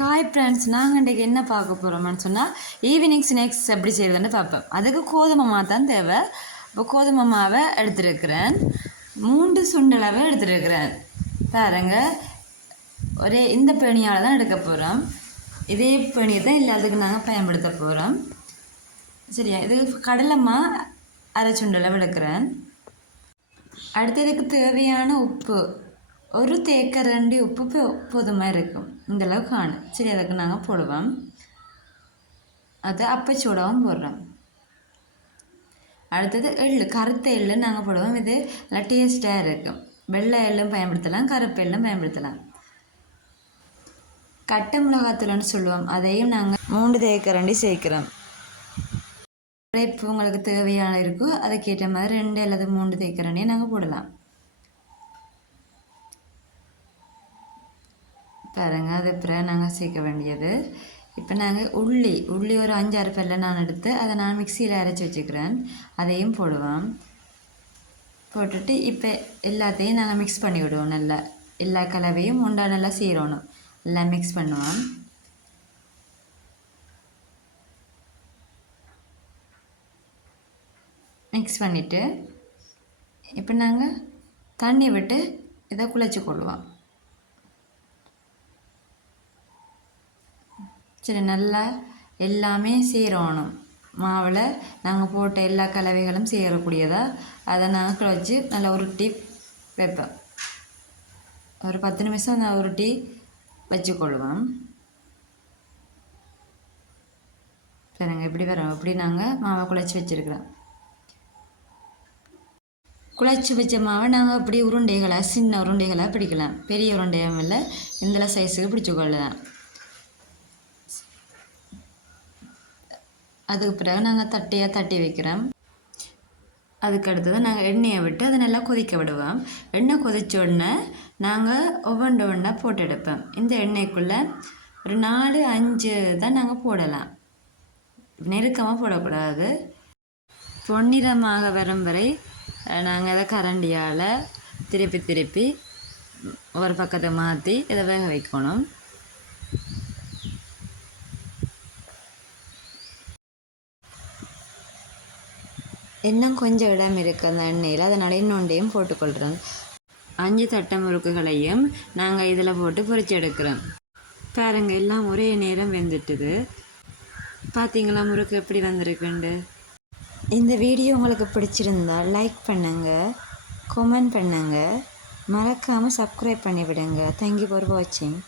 Hi friends, நாங்கள் இன்றைக்கி என்ன பார்க்க போகிறோம்னு சொன்னால் ஈவினிங் ஸ்நாக்ஸ் எப்படி செய்கிறதுன்னு பார்ப்போம். அதுக்கு கோதுமை மாவு தான் தேவை. இப்போ கோதுமை மாவை எடுத்துருக்கிறேன், 3 சுண்டளவை எடுத்துருக்கிறேன். பாருங்கள், ஒரே இந்த பேணியால் தான் எடுக்க போகிறோம். இதே பேணியை தான் எல்லாத்துக்கும் நாங்கள் பயன்படுத்த போகிறோம். சரியா, இது கடலைமா அரை சுண்டளவு எடுக்கிறேன். அடுத்ததுக்கு தேவையான உப்பு, ஒரு தேக்கரண்டி உப்பு போதுமாக இருக்கும். இந்த அளவுக்கு காணும். சரி, அதுக்கு நாங்கள் போடுவோம். அது அப்பச்சூடாகவும் போடுறோம். அடுத்தது எள்ளு, கருத்த எள்ளு நாங்கள் போடுவோம். இது நல்லா டேஸ்ட்டாக இருக்கும். வெள்ளை எள்ளும் பயன்படுத்தலாம், கருப்பு எள்ளும் பயன்படுத்தலாம். கட்டை மிளகாத்தூள்னு சொல்லுவோம், அதையும் நாங்கள் 3 தேக்கரண்டி சேர்க்குறோம். இப்போ உங்களுக்கு தேவையான இருக்கோ அதுக்கேற்ற மாதிரி 2 அல்லது 3 தேக்கரண்டியை நாங்கள் போடலாம். பாருங்க, அது பிறகு நாங்கள் சேர்க்க வேண்டியது. இப்போ நாங்கள் உள்ளி ஒரு 5-6 பல்ல நான் எடுத்து அதை நான் மிக்சியில் அரைச்சி வச்சுக்கிறேன். அதையும் போடுவோம். போட்டுட்டு இப்போ எல்லாத்தையும் நாங்கள் மிக்ஸ் பண்ணி விடுவோம். நல்லா எல்லா கலவையும் உண்டா நல்லா சீரணும். எல்லாம் மிக்ஸ் பண்ணுவோம். மிக்ஸ் பண்ணிவிட்டு இப்போ நாங்கள் தண்ணி விட்டு இதை குழச்சி கொள்வோம். சரி, நல்லா எல்லாமே சேரணும். மாவில் நாங்கள் போட்ட எல்லா கலவைகளும் சேரக்கூடியதாக அதை நாங்கள் குழச்சி நல்லா உருட்டி வைப்போம். ஒரு 10 நிமிஷம் நான் உருட்டி வச்சுக்கொள்வோம். சரிங்க, இப்படி வரோம். இப்படி நாங்கள் மாவை குழச்சி வச்சுருக்கிறோம். குழச்சி வச்ச மாவை நாங்கள் இப்படி உருண்டைகளாக, சின்ன உருண்டைகளாக பிடிக்கலாம். பெரிய உருண்டையும் இல்லை, இந்த சைஸுக்கு பிடிச்சி கொள்ளலாம். அதுக்கு பிறகு நாங்கள் தட்டையாக தட்டி வைக்கிறோம். அதுக்கு அடுத்தது நாங்கள் எண்ணெயை விட்டு அதை நல்லா கொதிக்க விடுவோம். எண்ணெய் கொதித்த உடனே நாங்கள் ஒவ்வொன்றா போட்டு எடுப்போம். இந்த எண்ணெய்க்குள்ளே ஒரு 4-5 தான் நாங்கள் போடலாம். நெருக்கமாக போடக்கூடாது. பொன்னிறமாக வரும் வரை நாங்கள் அதை கரண்டியால் திருப்பி ஒரு பக்கத்தை மாற்றி இதை வேக வைக்கணும். இன்னும் கொஞ்சம் இடம் இருக்குது அந்த எண்ணெயில், அதனால் இன்னொன்றையும் போட்டுக்கொள்கிறோம். 5 தட்டை முறுக்குகளையும் நாங்கள் இதில் போட்டு பொரிச்சு எடுக்கிறோம். பாருங்கள், எல்லாம் ஒரே நேரம் வெந்துட்டுது. பார்த்தீங்களா முறுக்கு எப்படி வந்திருக்குண்டு? இந்த வீடியோ உங்களுக்கு பிடிச்சிருந்தால் லைக் பண்ணுங்கள், கமெண்ட் பண்ணுங்கள், மறக்காமல் சப்ஸ்கிரைப் பண்ணிவிடுங்க. தேங்க்யூ ஃபார் வாட்சிங்.